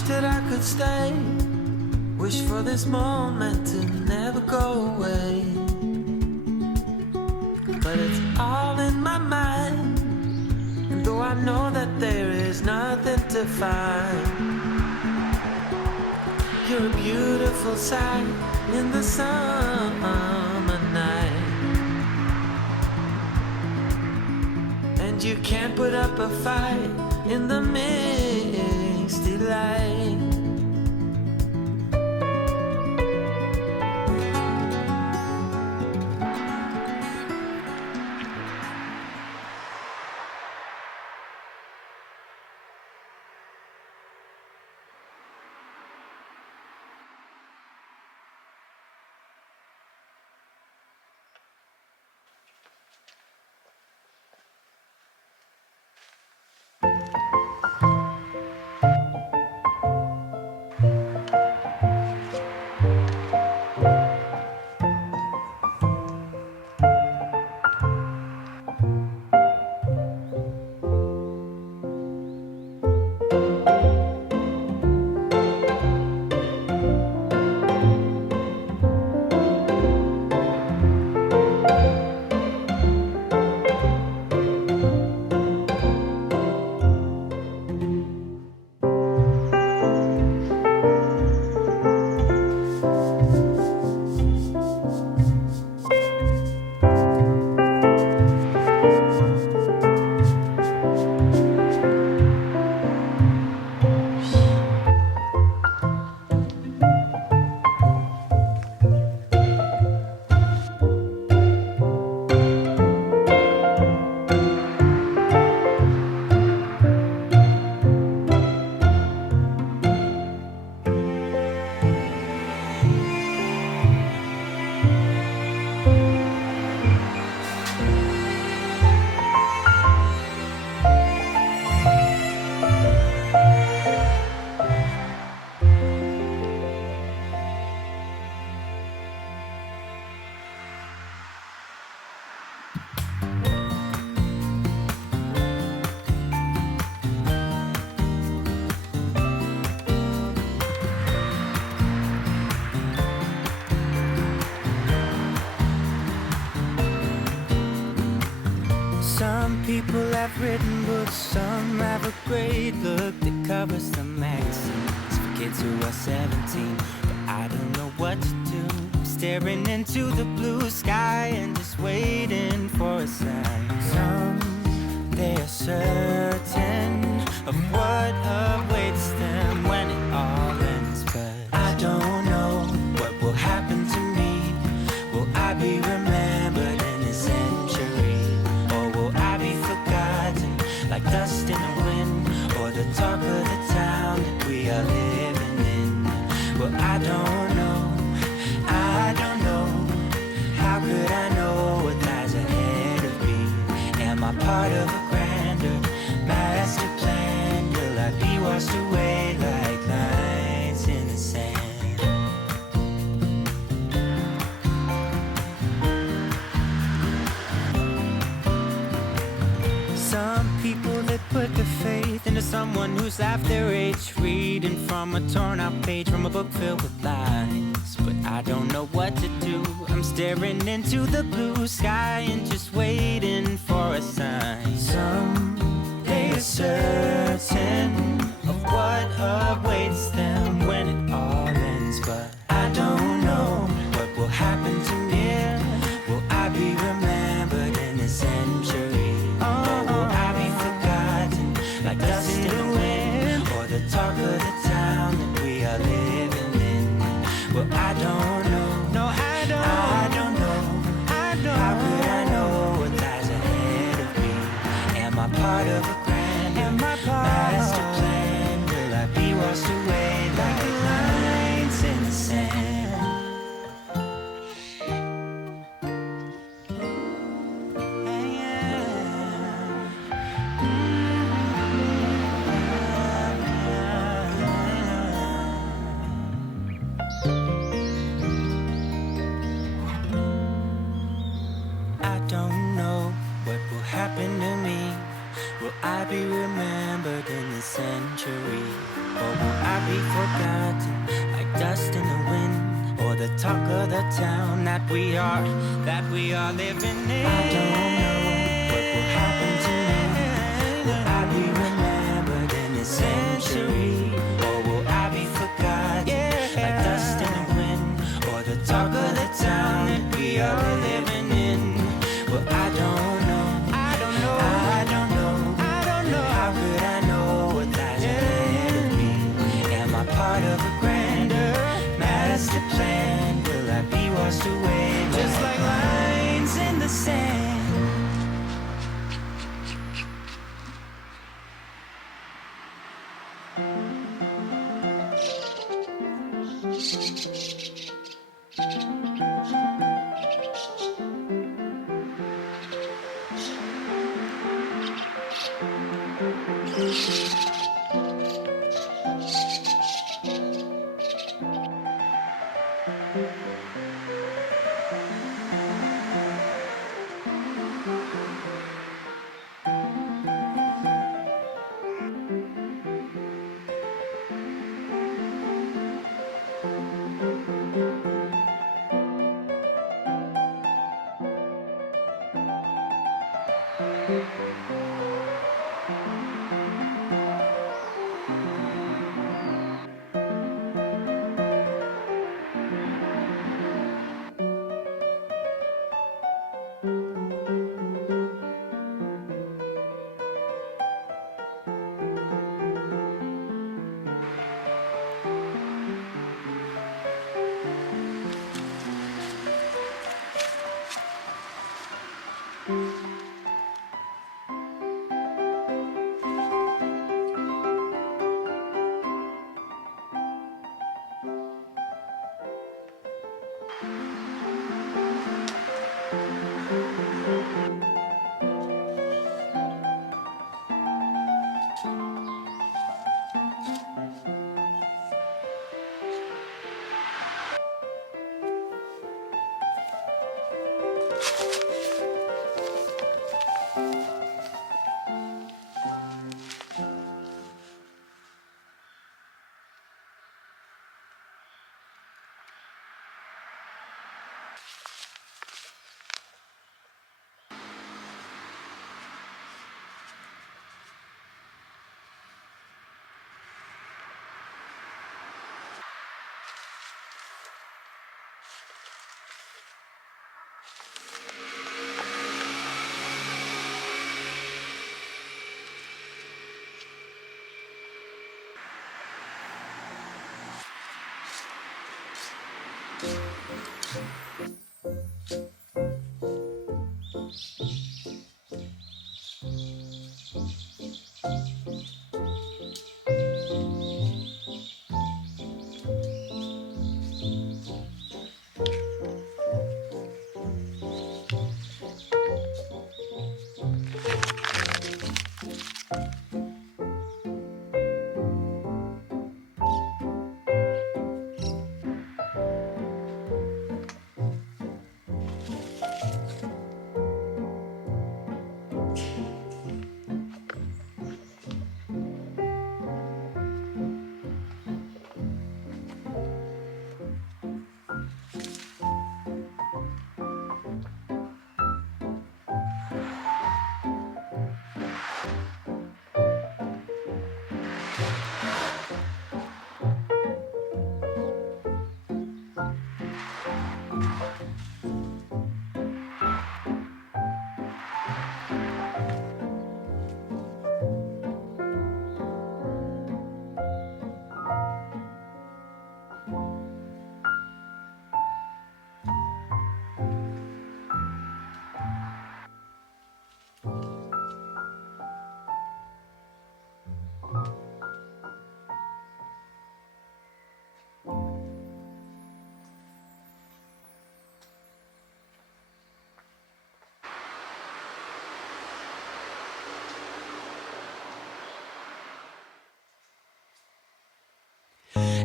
wish that I could stay. Wish for this moment to never go away. But it's all in my mind, and though I know that there is nothing to find, you're a beautiful sight in the summer night. And you can't put up a fight in the misty light. People have written books, some have a great look that covers the magazines for kids who are 17. But I don't know what to do. I'm staring into the blue sky and just waiting for a sign. Some, they are certain of what awaits them when it all ends. But I don't know what will happen to me. Will I be remembered in a century? Like dust in the wind, or the talk of the town that we are living in. Well, I don't know, I don't know. How could I know what lies ahead of me? Am I part of a grander master plan? Will I be washed away like lines in the sand? Put their faith into someone who's half their age, reading from a torn out page from a book filled with lies. But I don't know what to do. I'm staring into the blue sky and just waiting for a sign. Some, they are certain of what awaits them when it all ends. But I don't know what will happen to me. Will I be remembered in a century? Like dust in the wind, or the talk of the town that we are living in. Well, I don't know. No, I don't know. How could I know what lies ahead of me? Am I part of a grand master plan? Will I be washed away like lines in the sand? Will I be remembered in this century? Or will I be forgotten like dust in the wind? Or the talk of the town that we are living in? I don't know what will happen to me. Will I be remembered in this century? Or will I be forgotten like dust in the wind? Or the talk of the town that we are living in? Well, I don't know. I don't know. I don't know. I don't know. How could I know what lies ahead of me? Am I part of a grander master plan? Will I be washed away just like lines in the sand?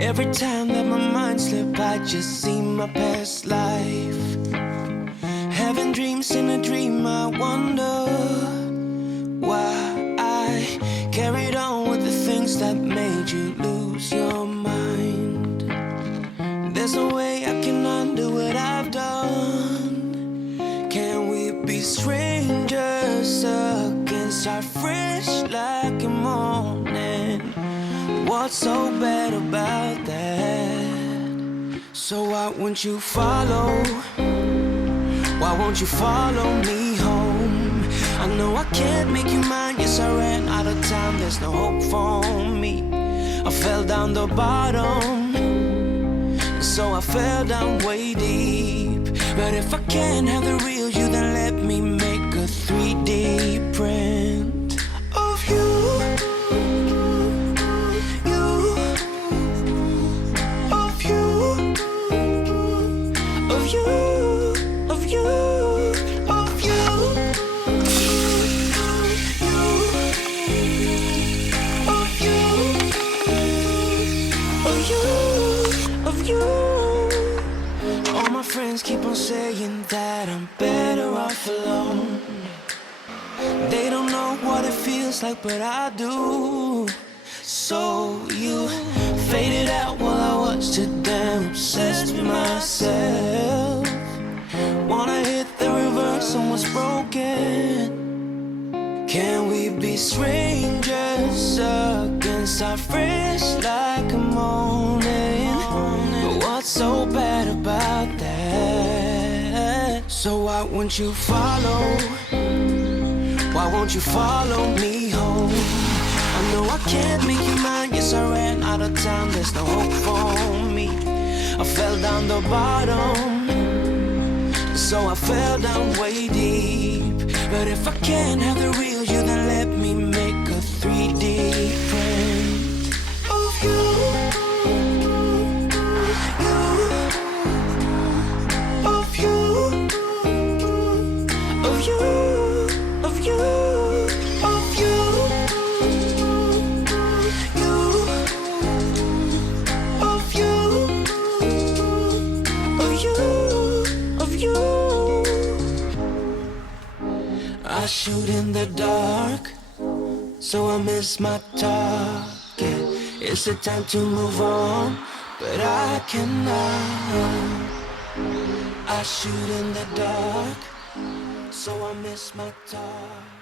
Every time that my mind slips, I just see my past life. Having dreams in a dream, I wonder why there's no way I can undo what I've done. Can we be strangers again? Start fresh like a morning. What's so bad about that? So why won't you follow? Why won't you follow me home? I know I can't make you mine. Yes, I ran out of time. There's no hope for me. I fell down the bottom, so I fell down way deep. But if I can't have the real you, then let me make a 3D print of you. Keep on saying that I'm better off alone. They don't know what it feels like, but I do. So you faded out while I was too damn obsessed with myself. Wanna hit the reverse on what's broken. Can we be strangers again? Start fresh like a morning. But what's so bad about that? So why won't you follow? Why won't you follow me home? I know I can't make you mine. Yes, I ran out of time. There's no hope for me. I fell down the bottom, so I fell down way deep. But if I can't have the real you, then let me make a 3D print of you. I shoot in the dark, so I miss my target. It's the time to move on, but I cannot. I shoot in the dark, so I miss my target.